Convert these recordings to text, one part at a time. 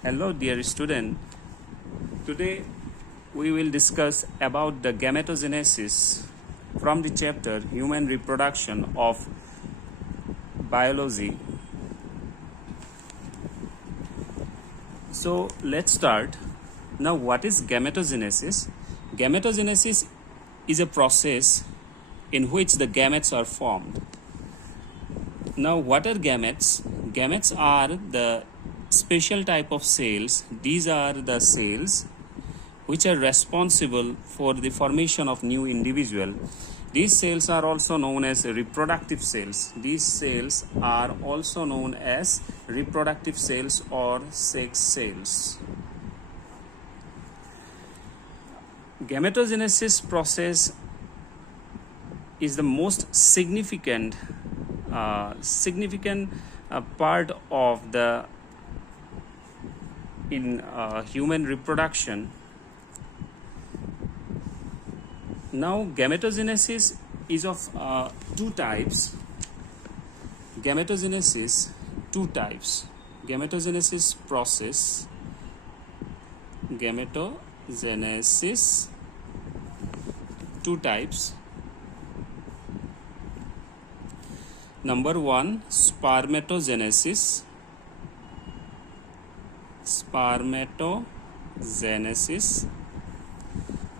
Hello dear student. Today we will discuss about the gametogenesis from the chapter Human Reproduction of Biology. So let's start. Now what is gametogenesis? Gametogenesis is a process in which the gametes are formed. Now what are gametes? Gametes are the special type of cells. These are the cells which are responsible for the formation of new individual. These cells are also known as reproductive cells. These cells are also known as reproductive cells or sex cells. Gametogenesis process is the most significant part of the human reproduction. Now gametogenesis is of two types. Gametogenesis process. Gametogenesis two types. Number one, spermatogenesis.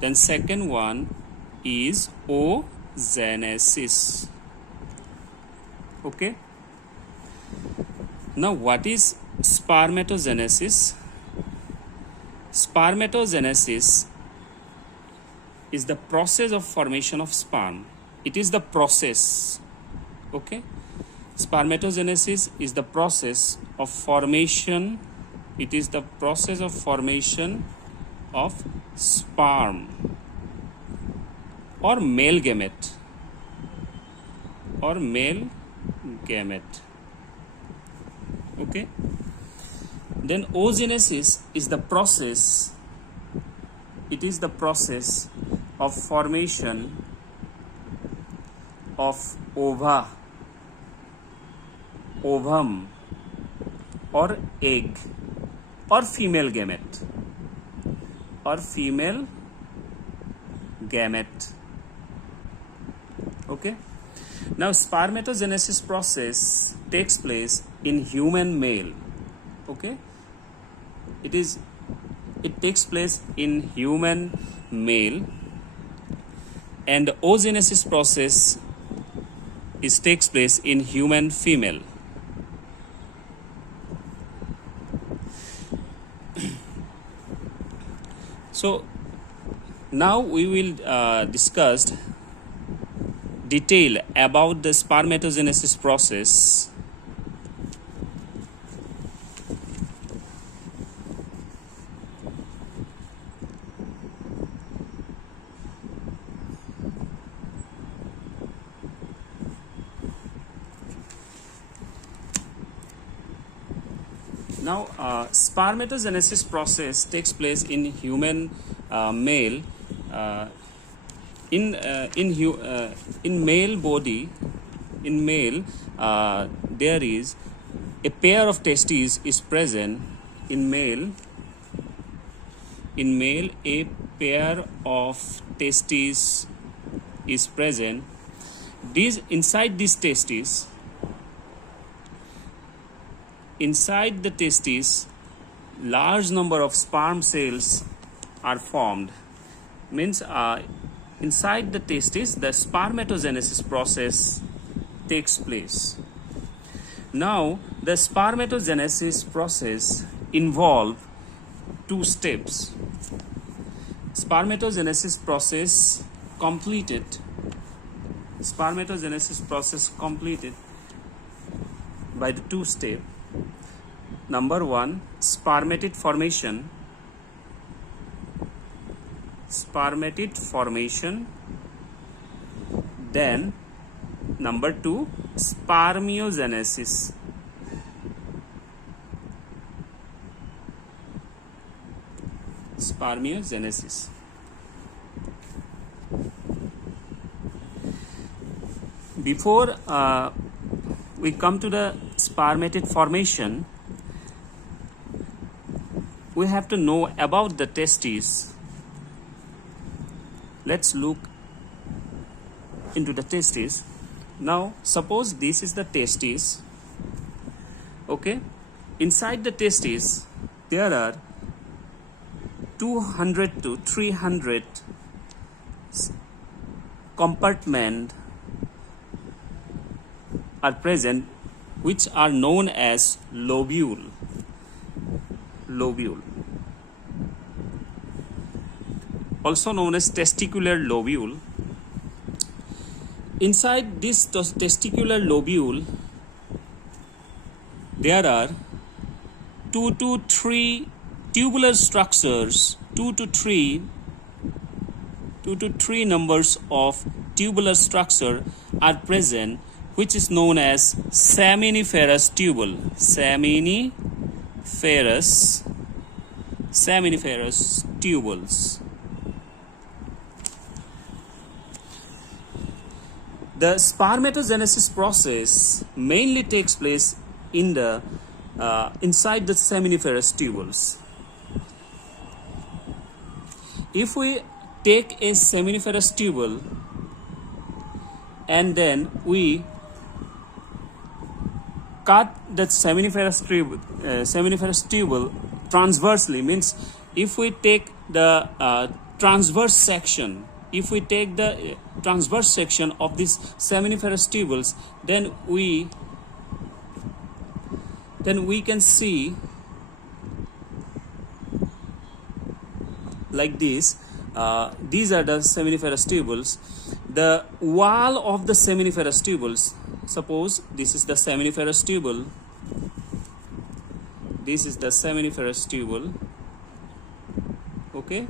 Then second one is oogenesis. Okay. Now what is spermatogenesis? Spermatogenesis is the process of formation of sperm. It is the process. Okay. Spermatogenesis is the process of formation. It is the process of formation of sperm or male gamete. Okay. Then oogenesis is the process. It is the process of formation of ova, ovum or egg or female gamete Okay. Now spermatogenesis process takes place in human male. Okay. It takes place in human male, and oogenesis process takes place in human female. So now we will discuss detail about the spermatogenesis process. Now, spermatogenesis process takes place in human male. In male body, there is a pair of testes is present. In male, a pair of testes is present. Inside the testes, large number of sperm cells are formed. Means inside the testes, the spermatogenesis process takes place. Now, the spermatogenesis process involves two steps. Spermatogenesis process completed by the two steps. Number one, spermatid formation. Then number two, spermiogenesis. Before we come to the spermatid formation, we have to know about the testes. Let's look into the testes. Now suppose this is the testes. Okay, inside the testes there are 200 to 300 compartments are present, which are known as lobule. Also known as testicular lobule. Inside this testicular lobule there are 2 to 3 tubular structures, 2 to 3 numbers of tubular structure are present, which is known as seminiferous tubule. Seminiferous tubules. The spermatogenesis process mainly takes place in the inside the seminiferous tubules. If we take a seminiferous tubule and then we cut that seminiferous tubule transversely, means if we take the transverse section, if we take the transverse section of these seminiferous tubules, then we can see like this. These are the seminiferous tubules. The wall of the seminiferous tubules, suppose this is the seminiferous tubule, this is the seminiferous tubule. Okay,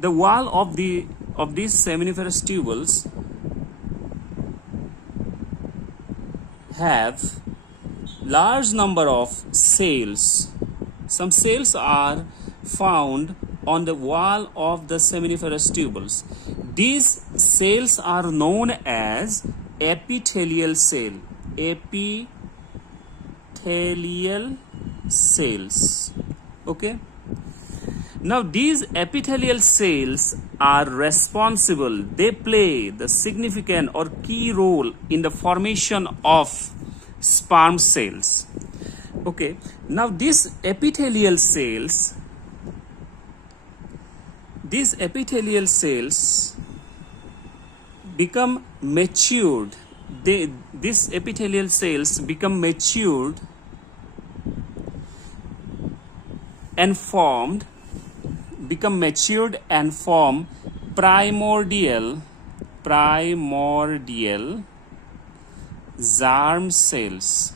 the wall of these seminiferous tubules have large number of cells. Some cells are found on the wall of the seminiferous tubules. These cells are known as epithelial cell. Epithelial cells. Okay. Now these epithelial cells are responsible. They play the significant or key role in the formation of sperm cells. Okay. Now these epithelial cells become matured. These epithelial cells become matured and form primordial germ cells.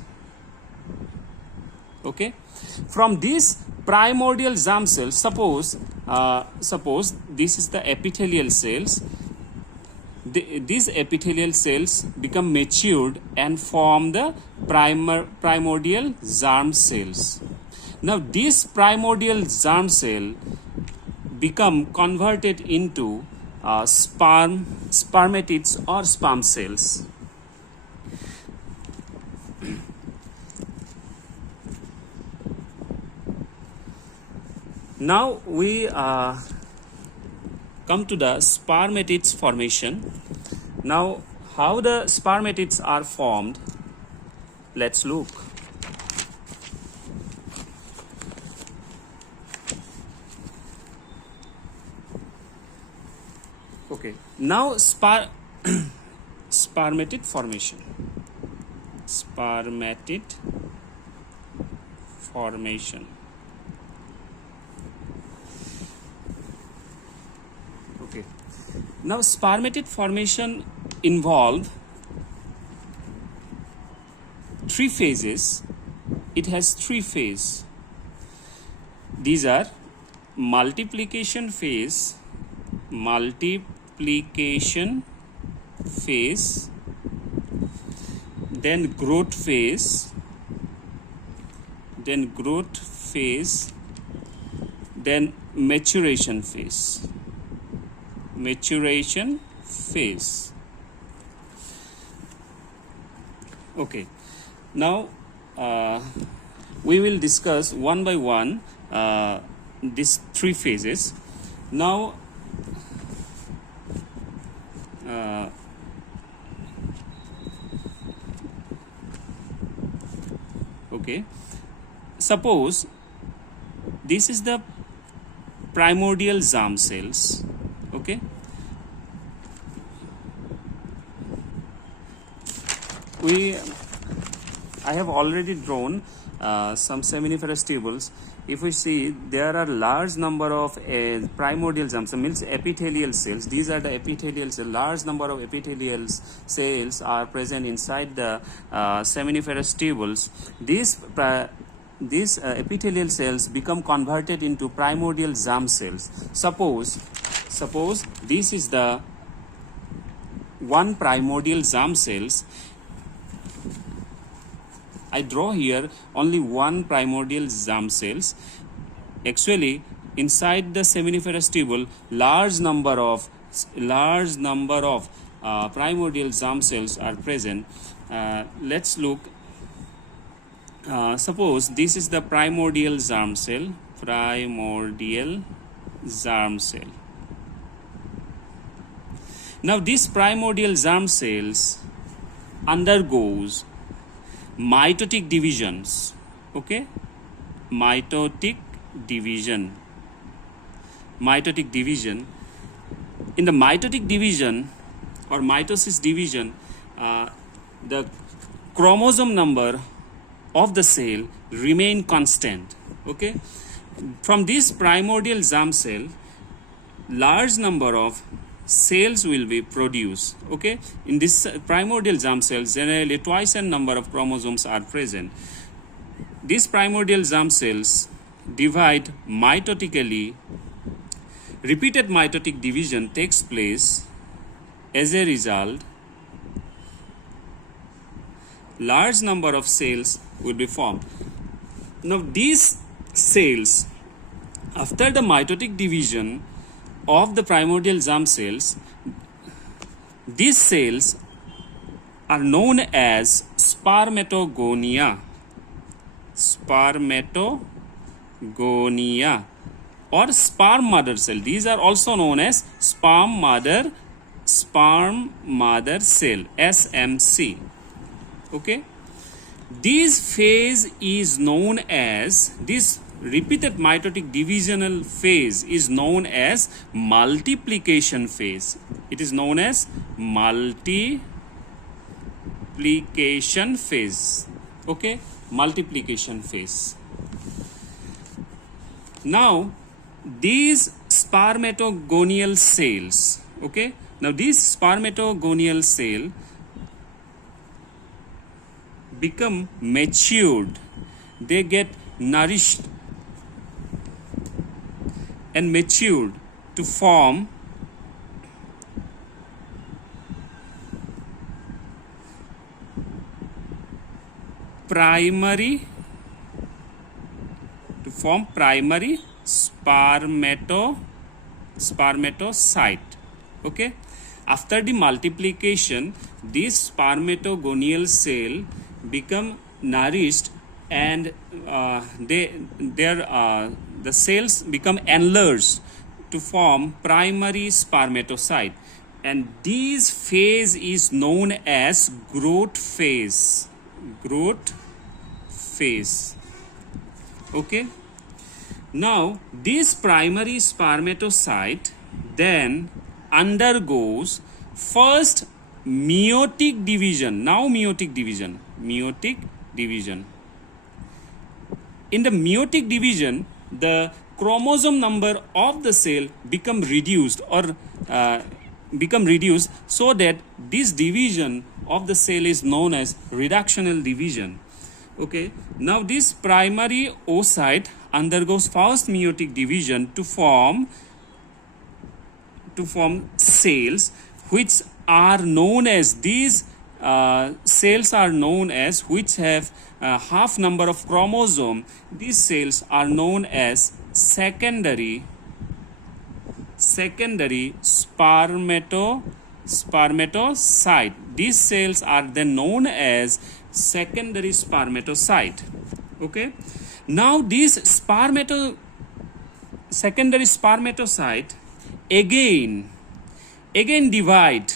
Okay, from these primordial germ cells, suppose this is the epithelial cells. These epithelial cells become matured and form the primordial germ cells. Now these primordial germ cell become converted into spermatids or sperm cells. Now we come to the spermatids formation. Now how the spermatids are formed, let's look. Okay, now spermatid formation. Okay, now spermatid formation involve 3 phases. It has 3 phases. These are multiplication phase, then growth phase, then maturation phase. Okay, now we will discuss one by one these three phases. Now, okay, suppose this is the primordial germ cells. Okay, I have already drawn some seminiferous tubules. If we see, there are large number of primordial germs, means epithelial cells. These are the epithelial cells. Large number of epithelial cells are present inside the seminiferous tubules. These epithelial cells become converted into primordial germ cells. Suppose this is the one primordial germ cells. I draw here only one primordial germ cells. Actually, inside the seminiferous tubule, large number of primordial germ cells are present. Let's look. Suppose this is the primordial germ cell. Primordial germ cell. Now, this primordial germ cells undergoes mitotic divisions. Okay, mitotic division. In the mitotic division or mitosis division, the chromosome number of the cell remain constant. Okay, from this primordial germ cell, large number of cells will be produced. Okay, in this primordial germ cells, generally twice a number of chromosomes are present. These primordial germ cells divide mitotically. Repeated mitotic division takes place. As a result, large number of cells will be formed. Now, these cells, after the mitotic division of the primordial germ cells, these cells are known as spermatogonia. Spermatogonia or sperm mother cell. These are also known as sperm mother cell, SMC. Okay, this phase is known as, this repeated mitotic divisional phase is known as multiplication phase. It is known as multiplication phase. Okay, multiplication phase. Now, these spermatogonial cells, okay, now these spermatogonial cell become matured. They get nourished and matured to form primary spermatocyte. Okay, after the multiplication, this spermatogonial cell become nourished and the cells become enlarged to form primary spermatocyte, and this phase is known as growth phase. Okay, now this primary spermatocyte then undergoes first meiotic division. Now meiotic division. In the meiotic division, the chromosome number of the cell become reduced so that this division of the cell is known as reductional division. Okay, now this primary oocyte undergoes first meiotic division to form cells which are known as, these cells are known as, which have half number of chromosome. These cells are known as secondary spermatocyte. These cells are then known as secondary spermatocyte. Okay. Now this secondary spermatocyte again divide.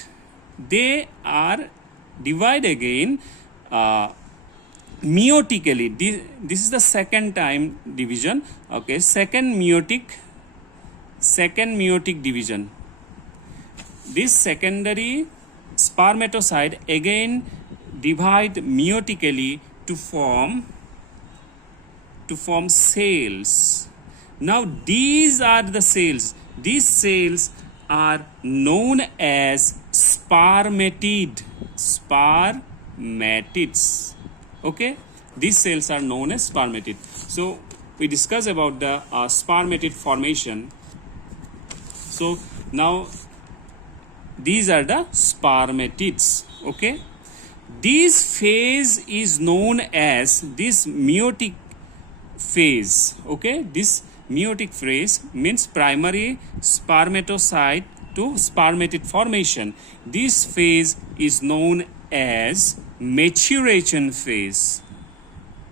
They are divide again meiotically. This is the second time division. Okay, second meiotic division. This secondary spermatocyte again divide meiotically to form cells. Now these are the cells. These cells are known as spermatids. Okay, these cells are known as spermatids. So we discuss about the spermatid formation. So now these are the spermatids. Okay, this phase is known as this meiotic phase. Okay, this meiotic phase means primary spermatocyte to spermatid formation. This phase is known as maturation phase.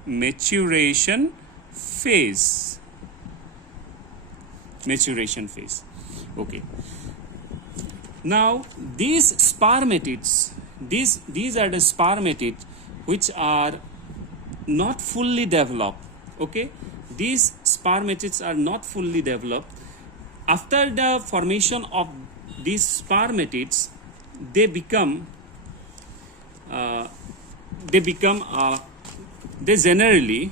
Maturation phase. Okay. Now these spermatids, these are the spermatids which are not fully developed. Okay, these spermatids are not fully developed. After the formation of these spermatids, they generally,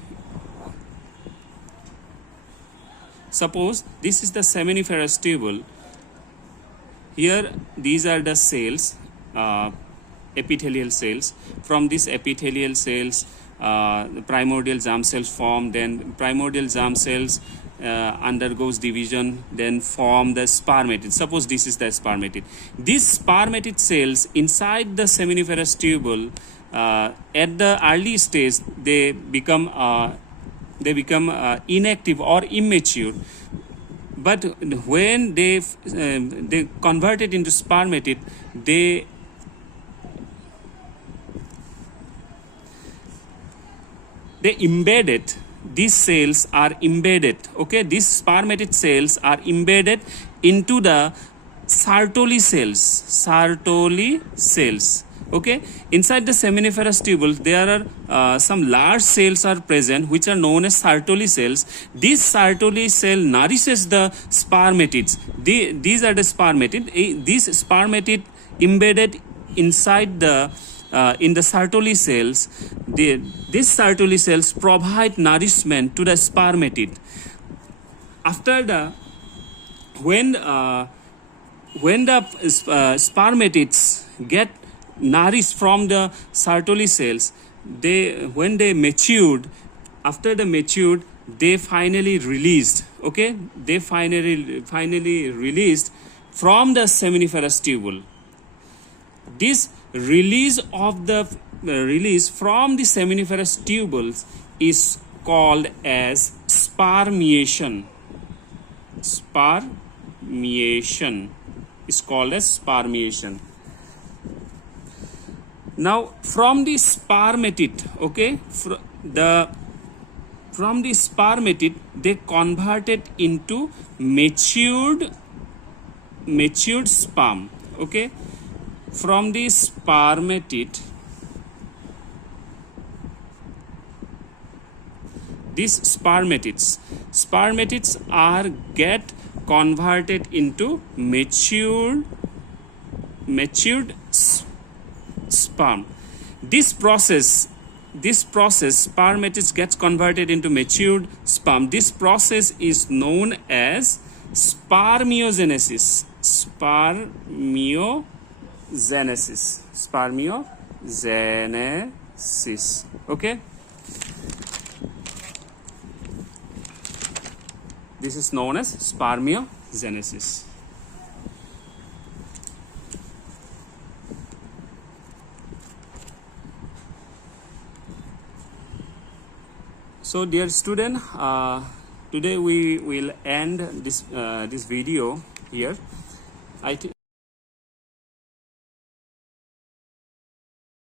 suppose this is the seminiferous tubule. Here these are the cells, epithelial cells. From these epithelial cells, the primordial germ cells form. Then primordial germ cells undergoes division, then form the spermatid. Suppose this is the spermatid. These spermatid cells inside the seminiferous tubule, at the early stage, they become inactive or immature. But when they convert it into spermatid, they embedded. These cells are embedded. Okay, these spermatid cells are embedded into the Sertoli cells. Okay, inside the seminiferous tubule there are some large cells are present which are known as Sertoli cells. This Sertoli cell nourishes the spermatids. These are the spermatid. These spermatid embedded inside the in the Sertoli cells. These Sertoli cells provide nourishment to the spermatid. After the when the spermatids get nourished from the Sertoli cells, when they matured, after the matured, they finally released. Okay, they finally released from the seminiferous tubule. This release from the seminiferous tubules is called as spermiation. Is called as spermiation. Now from the spermatid, okay, from the spermatid they converted into matured sperm. Okay, from the spermatid, these spermatids are get converted into matured sperm. This process, spermatids gets converted into matured sperm. This process is known as spermiogenesis. Spermiogenesis. Okay, this is known as spermiogenesis. So dear student, today we will end this video here.